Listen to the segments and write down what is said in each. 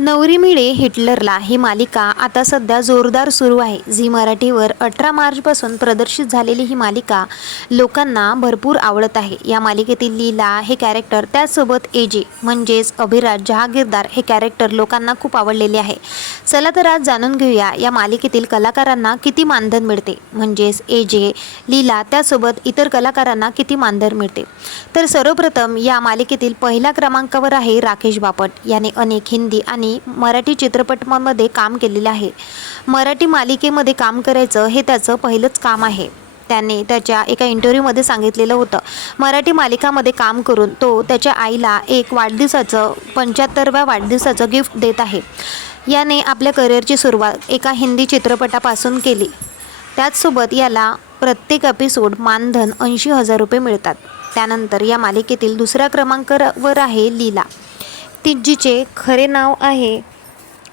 नवरी मिळे हिटलरला. ही मालिका आता सध्या जोरदार सुरू आहे. झी मराठीवर अठरा मार्चपासून प्रदर्शित झालेली ही मालिका लोकांना भरपूर आवडत आहे. या मालिकेतील लीला हे कॅरेक्टर त्याचसोबत एजे म्हणजेच अभिराज जहागीरदार हे कॅरेक्टर लोकांना खूप आवडलेले आहे. चला तर आज जाणून घेऊया या मालिकेतील कलाकारांना किती मानधन मिळते. म्हणजेच एजे लीला त्यासोबत इतर कलाकारांना किती मानधन मिळते. तर सर्वप्रथम या मालिकेतील पहिल्या क्रमांकावर आहे राकेश बापट. याने अनेक हिंदी आणि मराठी चित्रपटांमध्ये काम केलेले आहे. मराठी मालिकेमध्ये काम करायचं हे त्याचं पहिलंच काम आहे. त्याने त्याच्या एका इंटरव्ह्यूमध्ये सांगितलेलं होतं. मराठी मालिकामध्ये काम करून तो त्याच्या आईला एक वाढदिवसाचं पंच्याहत्तरव्या वाढदिवसाचं गिफ्ट देत आहे. याने आपल्या करिअरची सुरुवात एका हिंदी चित्रपटापासून केली. त्याचसोबत याला प्रत्येक एपिसोड मानधन ऐंशी हजार रुपये मिळतात. त्यानंतर या मालिकेतील दुसऱ्या क्रमांकावर आहे लीला. तिजीचे खरे नाव आहे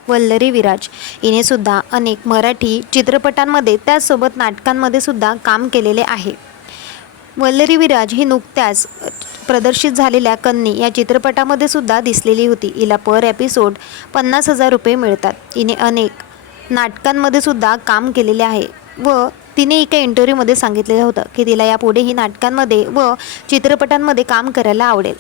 वल्लरी विराज. हिने सुद्धा अनेक मराठी चित्रपटांमध्ये त्याचसोबत नाटकांमध्ये सुद्धा काम केलेले आहे. वल्लरी विराज ही नुकत्याच प्रदर्शित झालेल्या कन्नी या चित्रपटामध्ये सुद्धा दिसलेली होती. हिला पर एपिसोड पन्नास हजार रुपये मिळतात. हिने अनेक नाटकांमध्ये सुद्धा काम केलेले आहे व तिने एका इंटरव्ह्यूमध्ये सांगितलेलं होतं की तिला यापुढेही नाटकांमध्ये व चित्रपटांमध्ये काम करायला आवडेल.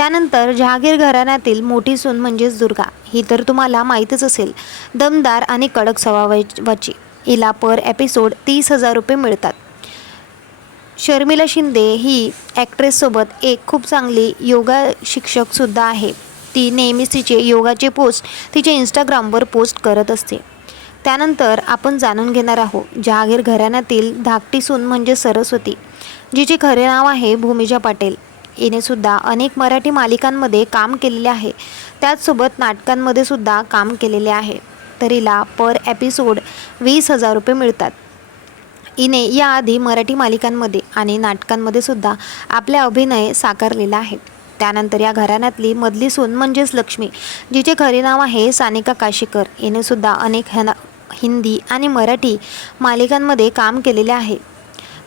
त्यानंतर जहागीर घराण्यातील मोठी सून म्हणजेच दुर्गा. ही तर तुम्हाला माहीतच असेल. दमदार आणि कडक स्वभावाची. हिला पर एपिसोड तीस हजार रुपये मिळतात. शर्मिला शिंदे ही ॲक्ट्रेससोबत एक खूप चांगली योगा शिक्षकसुद्धा आहे. ती नेहमीच तिचे योगाचे पोस्ट तिच्या इंस्टाग्रामवर पोस्ट करत असते. त्यानंतर आपण जाणून घेणार आहोत जहागीर घराण्यातील धाकटी सून म्हणजे सरस्वती जिचे खरे नाव आहे भूमिजा पाटील. सुद्धा अनेक मराठी मालिकांमध्ये काम केलेले आहे. त्याचसोबत नाटकांमध्ये सुद्धा काम केलेले आहे. तर हिला पर एपिसोड वीस हजार रुपये मिळतात. हिने याआधी मराठी मालिकांमध्ये आणि नाटकांमध्ये सुद्धा आपला अभिनय साकारलेला आहे. त्यानंतर या घराण्यातली मधली सून म्हणजेच लक्ष्मी जिचे खरे नाव आहे सानिका काशीकर हिने सुद्धा अनेक हिंदी आणि मराठी मालिकांमध्ये काम केलेले आहे.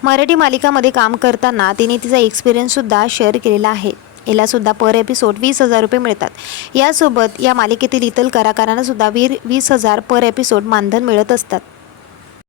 मराठी मालिकामध्ये काम करताना तिने तिचा एक्सपिरियन्ससुद्धा शेअर केलेला आहे. हिलासुद्धा पर एपिसोड वीस हजार रुपये मिळतात. यासोबत या मालिकेतील इतर कलाकारांनासुद्धा वीर वीस हजार पर एपिसोड मानधन मिळत असतात.